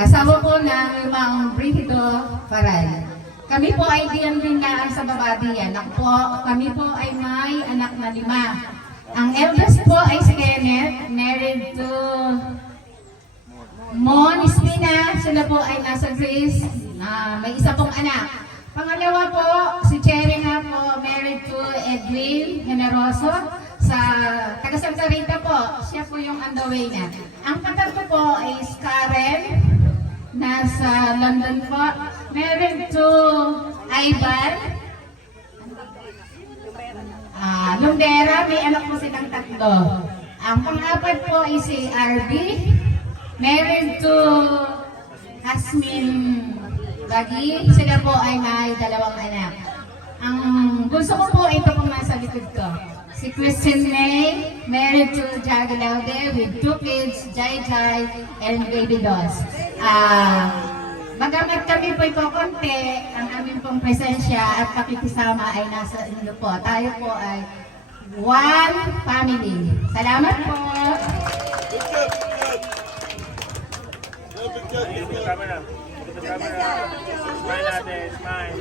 asawa po ng Mang Brigido Faral. Kami po ay diyan din lang sa Babadian. Kami po ay may anak na 5. Ang eldest po ay si Kenneth, married to Mon Espina. Sila po ay nasa Greece. May isa pong anak. Pangalawa po, si Cherry nga po, married to Edwin Generoso sa taga Santa Rita po. Siya po yung on the way niya. Ang katatlo po is Karen, nasa London po, married to Ivan Lumbera, may anak po silang 3. Ang pang-apat po is si RB, married to Asmin Bagi. Sila po ay may 2 anak. Ang gusto ko po, ito pong nasa likod ko. Si Christine May, married to Jaga Laude with 2 kids, Jai Jai and Baby Dos. Bagamat kami po ito konti, ang aming pong presensya at pakikisama ay nasa inyo po. Tayo po ay one family. Salamat po! Smile natin, smile.